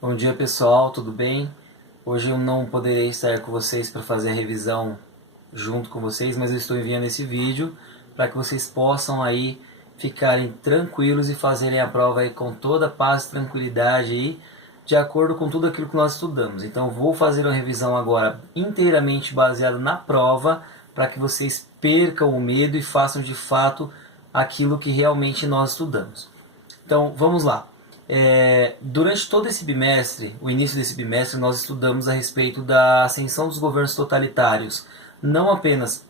Bom dia pessoal, tudo bem? Hoje eu não poderei estar com vocês para fazer a revisão junto com vocês, mas eu estou enviando esse vídeo para que vocês possam aí ficarem tranquilos e fazerem a prova aí com toda a paz e tranquilidade aí, de acordo com tudo aquilo que nós estudamos. Então eu vou fazer uma revisão agora inteiramente baseada na prova, para que vocês percam o medo e façam de fato aquilo que realmente nós estudamos. Então vamos lá. Durante todo esse bimestre, o início desse bimestre, nós estudamos a respeito da ascensão dos governos totalitários, não apenas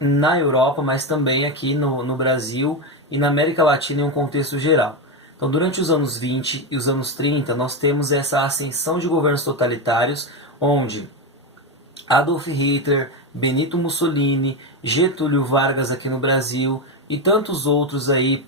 na Europa, mas também aqui no Brasil e na América Latina em um contexto geral. Então, durante os anos 20 e os anos 30, nós temos essa ascensão de governos totalitários, onde Adolf Hitler, Benito Mussolini, Getúlio Vargas aqui no Brasil e tantos outros aí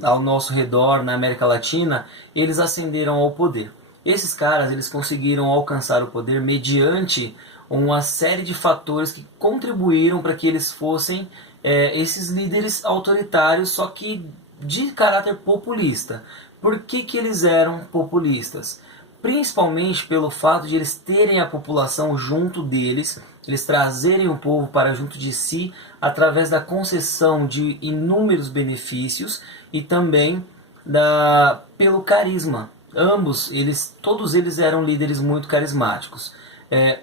ao nosso redor, na América Latina, eles ascenderam ao poder. Esses caras, eles conseguiram alcançar o poder mediante uma série de fatores que contribuíram para que eles fossem esses líderes autoritários, só que de caráter populista. Por que eles eram populistas? Principalmente pelo fato de eles terem a população junto deles, eles trazerem o povo para junto de si através da concessão de inúmeros benefícios e também pelo carisma. Todos eles eram líderes muito carismáticos.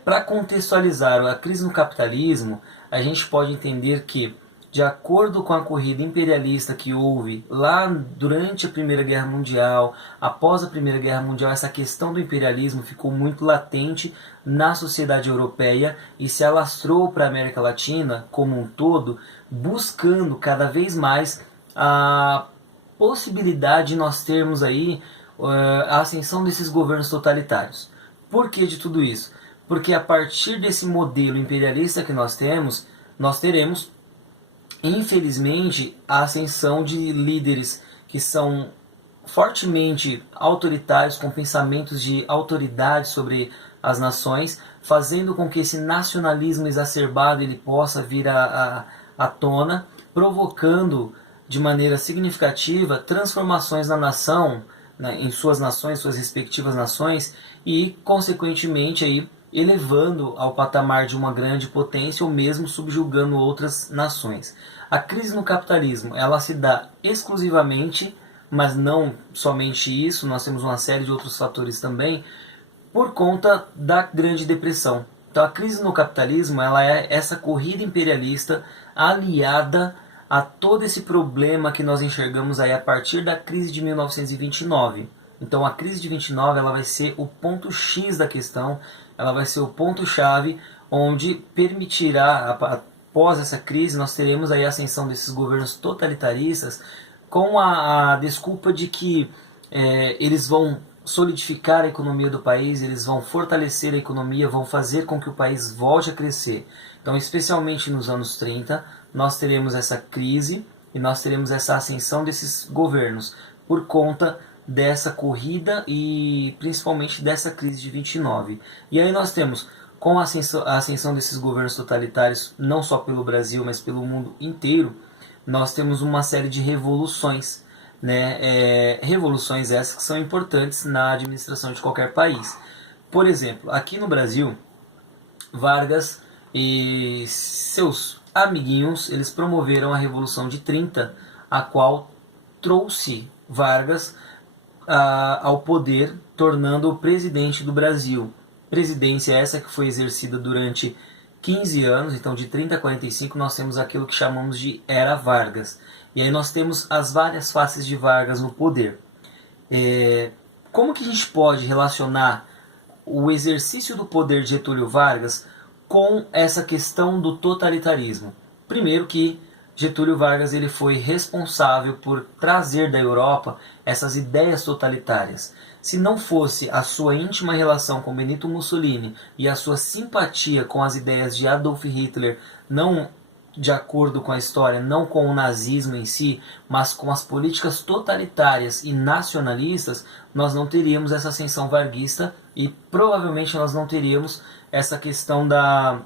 Para contextualizar a crise no capitalismo, a gente pode entender que, de acordo com a corrida imperialista que houve lá durante a Primeira Guerra Mundial, após a Primeira Guerra Mundial, essa questão do imperialismo ficou muito latente na sociedade europeia e se alastrou para a América Latina como um todo, buscando cada vez mais a possibilidade de nós termos aí a ascensão desses governos totalitários. Por que de tudo isso? Porque a partir desse modelo imperialista que nós teremos, infelizmente, a ascensão de líderes que são fortemente autoritários, com pensamentos de autoridade sobre as nações, fazendo com que esse nacionalismo exacerbado ele possa vir à tona, provocando de maneira significativa transformações na nação, em suas nações, suas respectivas nações, e consequentemente aí elevando ao patamar de uma grande potência ou mesmo subjugando outras nações. A crise no capitalismo, ela se dá exclusivamente, mas não somente isso, nós temos uma série de outros fatores também, por conta da Grande Depressão. Então a crise no capitalismo, ela é essa corrida imperialista aliada a todo esse problema que nós enxergamos aí a partir da crise de 1929. Então a crise de 29 ela vai ser o ponto X da questão, ela vai ser o ponto-chave onde permitirá, após essa crise, nós teremos aí a ascensão desses governos totalitaristas com a desculpa de que eles vão solidificar a economia do país, eles vão fortalecer a economia, vão fazer com que o país volte a crescer. Então, especialmente nos anos 30, nós teremos essa crise e nós teremos essa ascensão desses governos por conta dessa corrida e principalmente dessa crise de 29. E aí nós temos, com a ascensão desses governos totalitários, não só pelo Brasil, mas pelo mundo inteiro, nós temos uma série de revoluções, né? Revoluções essas que são importantes na administração de qualquer país. Por exemplo, aqui no Brasil, Vargas e seus amiguinhos, eles promoveram a Revolução de 30, a qual trouxe Vargas ao poder, tornando-o presidente do Brasil. Presidência essa que foi exercida durante 15 anos, então de 30 a 45 nós temos aquilo que chamamos de Era Vargas. E aí nós temos as várias faces de Vargas no poder. Como que a gente pode relacionar o exercício do poder de Getúlio Vargas com essa questão do totalitarismo? Primeiro que Getúlio Vargas ele foi responsável por trazer da Europa essas ideias totalitárias. Se não fosse a sua íntima relação com Benito Mussolini e a sua simpatia com as ideias de Adolf Hitler, não de acordo com a história, não com o nazismo em si, mas com as políticas totalitárias e nacionalistas, nós não teríamos essa ascensão varguista e provavelmente nós não teríamos essa questão da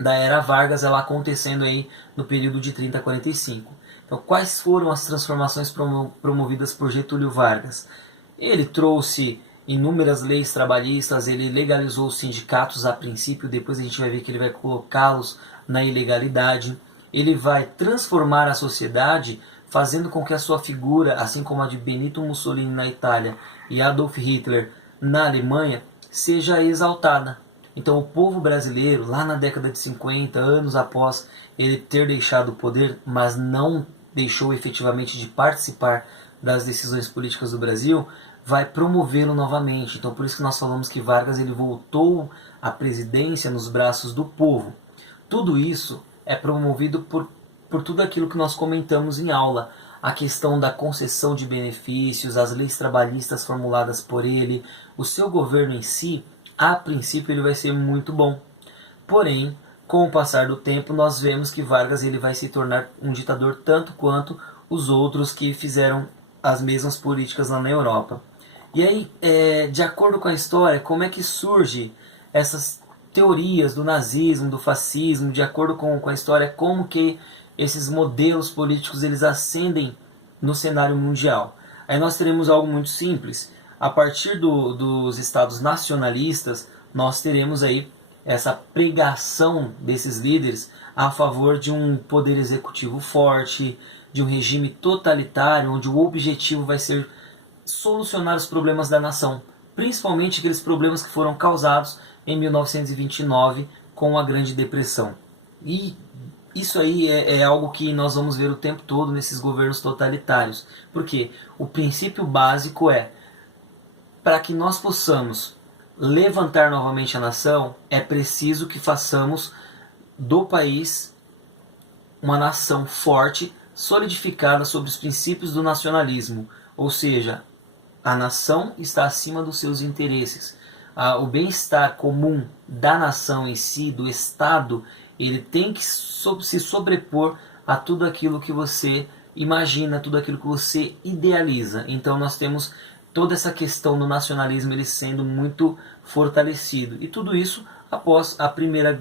Era Vargas ela acontecendo aí no período de 30 a 45. Então, quais foram as transformações promovidas por Getúlio Vargas? Ele trouxe inúmeras leis trabalhistas, ele legalizou os sindicatos a princípio, depois a gente vai ver que ele vai colocá-los na ilegalidade. Ele vai transformar a sociedade, fazendo com que a sua figura, assim como a de Benito Mussolini na Itália e Adolf Hitler na Alemanha, seja exaltada. Então o povo brasileiro, lá na década de 50, anos após ele ter deixado o poder, mas não deixou efetivamente de participar das decisões políticas do Brasil, vai promovê-lo novamente. Então por isso que nós falamos que Vargas ele voltou à presidência nos braços do povo. Tudo isso é promovido por tudo aquilo que nós comentamos em aula. A questão da concessão de benefícios, as leis trabalhistas formuladas por ele, o seu governo em si, a princípio ele vai ser muito bom. Porém, com o passar do tempo, nós vemos que Vargas ele vai se tornar um ditador tanto quanto os outros que fizeram as mesmas políticas lá na Europa. E aí, de acordo com a história, como é que surge essas teorias do nazismo, do fascismo, de acordo com a história, como que esses modelos políticos eles ascendem no cenário mundial? Aí nós teremos algo muito simples. A partir dos estados nacionalistas, nós teremos aí essa pregação desses líderes a favor de um poder executivo forte, de um regime totalitário, onde o objetivo vai ser solucionar os problemas da nação, principalmente aqueles problemas que foram causados em 1929 com a Grande Depressão. E isso aí é algo que nós vamos ver o tempo todo nesses governos totalitários. Porque o princípio básico é, para que nós possamos levantar novamente a nação, é preciso que façamos do país uma nação forte, solidificada sobre os princípios do nacionalismo. Ou seja, a nação está acima dos seus interesses. O bem-estar comum da nação em si, do Estado, ele tem que se sobrepor a tudo aquilo que você imagina, tudo aquilo que você idealiza. Então nós temos toda essa questão do nacionalismo ele sendo muito fortalecido. E tudo isso após a Primeira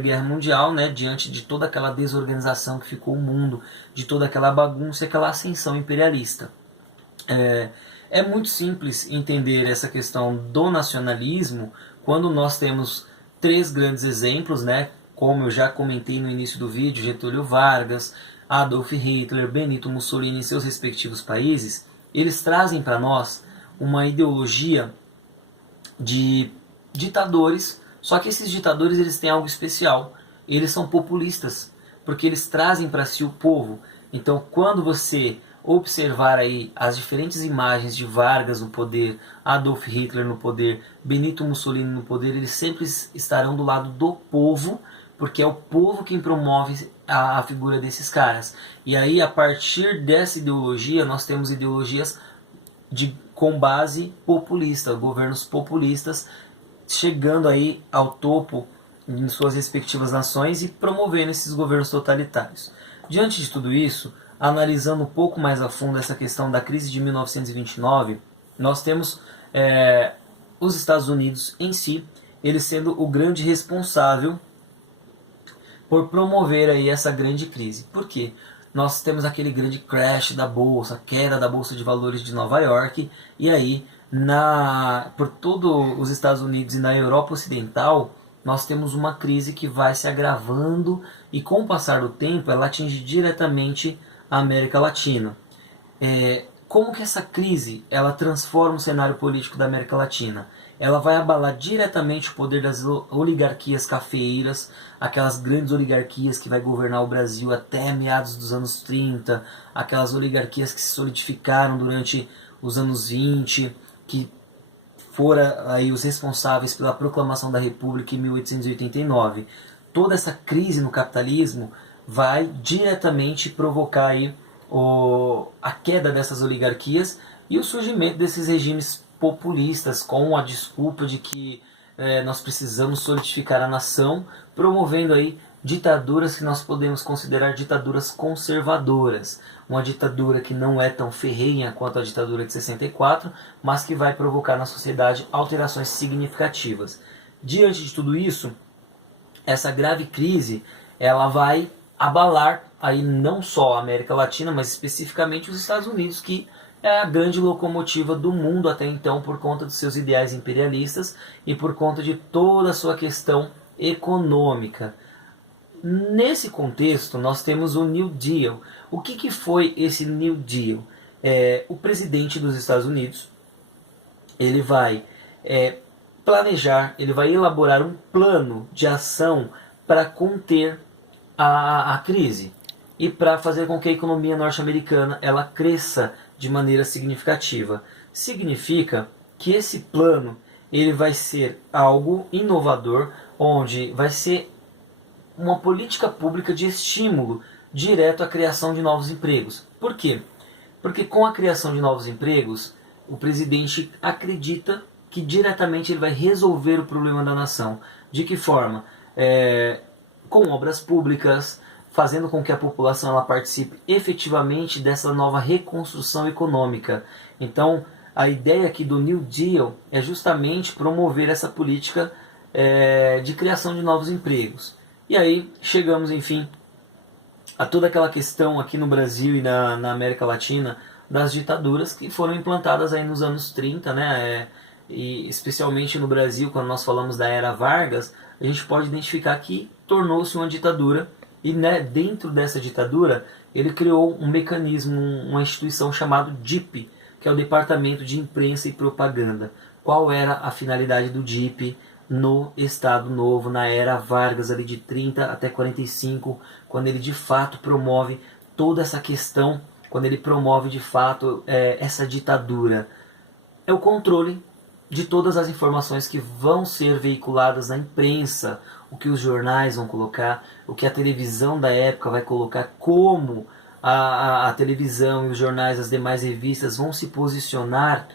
Guerra Mundial, né, diante de toda aquela desorganização que ficou o mundo, de toda aquela bagunça, aquela ascensão imperialista. É muito simples entender essa questão do nacionalismo quando nós temos três grandes exemplos, né? Como eu já comentei no início do vídeo, Getúlio Vargas, Adolf Hitler, Benito Mussolini em seus respectivos países, eles trazem para nós uma ideologia de ditadores, só que esses ditadores eles têm algo especial, eles são populistas, porque eles trazem para si o povo. Então quando você observar aí as diferentes imagens de Vargas no poder, Adolf Hitler no poder, Benito Mussolini no poder, eles sempre estarão do lado do povo, porque é o povo quem promove a figura desses caras. E aí, a partir dessa ideologia, nós temos ideologias com base populista, governos populistas, chegando aí ao topo em suas respectivas nações e promovendo esses governos totalitários. Diante de tudo isso, analisando um pouco mais a fundo essa questão da crise de 1929, nós temos os Estados Unidos em si, ele sendo o grande responsável por promover aí essa grande crise. Por quê? Nós temos aquele grande crash da bolsa, queda da bolsa de valores de Nova York, e aí por todos os Estados Unidos e na Europa Ocidental, nós temos uma crise que vai se agravando e com o passar do tempo ela atinge diretamente a América Latina. Como que essa crise ela transforma o cenário político da América Latina? Ela vai abalar diretamente o poder das oligarquias cafeeiras, aquelas grandes oligarquias que vai governar o Brasil até meados dos anos 30, aquelas oligarquias que se solidificaram durante os anos 20, que foram aí os responsáveis pela proclamação da República em 1889. Toda essa crise no capitalismo vai diretamente provocar aí a queda dessas oligarquias e o surgimento desses regimes populistas com a desculpa de que nós precisamos solidificar a nação, promovendo aí ditaduras que nós podemos considerar ditaduras conservadoras. Uma ditadura que não é tão ferrenha quanto a ditadura de 64, mas que vai provocar na sociedade alterações significativas. Diante de tudo isso, essa grave crise ela vai abalar aí não só a América Latina, mas especificamente os Estados Unidos, que é a grande locomotiva do mundo até então por conta dos seus ideais imperialistas e por conta de toda a sua questão econômica. Nesse contexto, nós temos o New Deal. O que foi esse New Deal? O presidente dos Estados Unidos ele vai planejar, ele vai elaborar um plano de ação para conter a crise e para fazer com que a economia norte-americana ela cresça de maneira significativa. Significa que esse plano ele vai ser algo inovador, onde vai ser uma política pública de estímulo direto à criação de novos empregos. Por quê? Porque com a criação de novos empregos, o presidente acredita que diretamente ele vai resolver o problema da nação. De que forma? Com obras públicas, fazendo com que a população ela participe efetivamente dessa nova reconstrução econômica. Então, a ideia aqui do New Deal é justamente promover essa política de criação de novos empregos. E aí chegamos, enfim, a toda aquela questão aqui no Brasil e na América Latina das ditaduras que foram implantadas aí nos anos 30, né? E especialmente no Brasil, quando nós falamos da Era Vargas, a gente pode identificar que tornou-se uma ditadura e, né, dentro dessa ditadura ele criou um mecanismo, uma instituição chamada DIP, que é o Departamento de Imprensa e Propaganda. Qual era a finalidade do DIP no Estado Novo, na Era Vargas, ali de 30 até 45, quando ele de fato promove toda essa questão, quando ele promove de fato essa ditadura? É o controle de todas as informações que vão ser veiculadas na imprensa, o que os jornais vão colocar, o que a televisão da época vai colocar, como a televisão e os jornais, as demais revistas vão se posicionar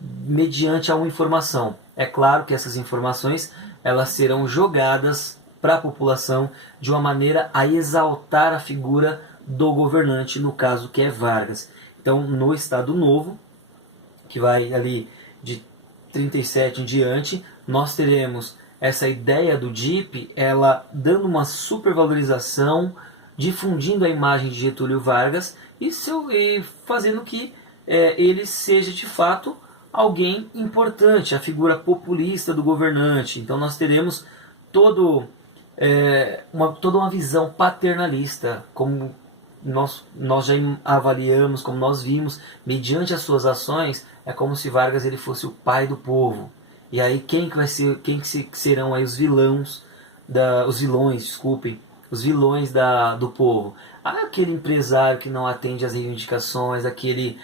mediante a uma informação. É claro que essas informações elas serão jogadas para a população de uma maneira a exaltar a figura do governante, no caso que é Vargas. Então, no Estado Novo, que vai ali de 37 em diante, nós teremos essa ideia do DIP, ela dando uma supervalorização, difundindo a imagem de Getúlio Vargas e fazendo que ele seja de fato alguém importante, a figura populista do governante. Então nós teremos toda uma visão paternalista, como nós já avaliamos, como nós vimos, mediante as suas ações, é como se Vargas ele fosse o pai do povo. E aí quem que serão aí os vilões, os vilões do povo? Aquele empresário que não atende às reivindicações, aquele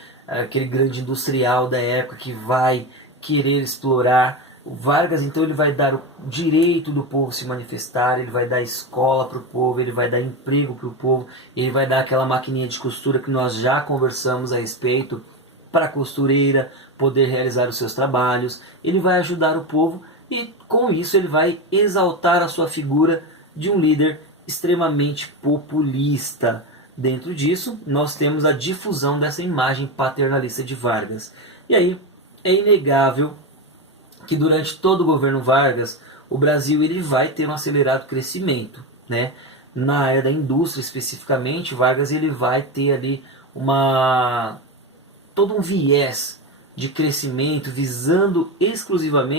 grande industrial da época que vai querer explorar. O Vargas, então, ele vai dar o direito do povo se manifestar, ele vai dar escola para o povo, ele vai dar emprego para o povo, ele vai dar aquela maquininha de costura que nós já conversamos a respeito, para a costureira poder realizar os seus trabalhos. Ele vai ajudar o povo e, com isso, ele vai exaltar a sua figura de um líder extremamente populista. Dentro disso, nós temos a difusão dessa imagem paternalista de Vargas. E aí, é inegável que durante todo o governo Vargas, o Brasil ele vai ter um acelerado crescimento, né? Na área da indústria especificamente, Vargas ele vai ter ali todo um viés de crescimento visando exclusivamente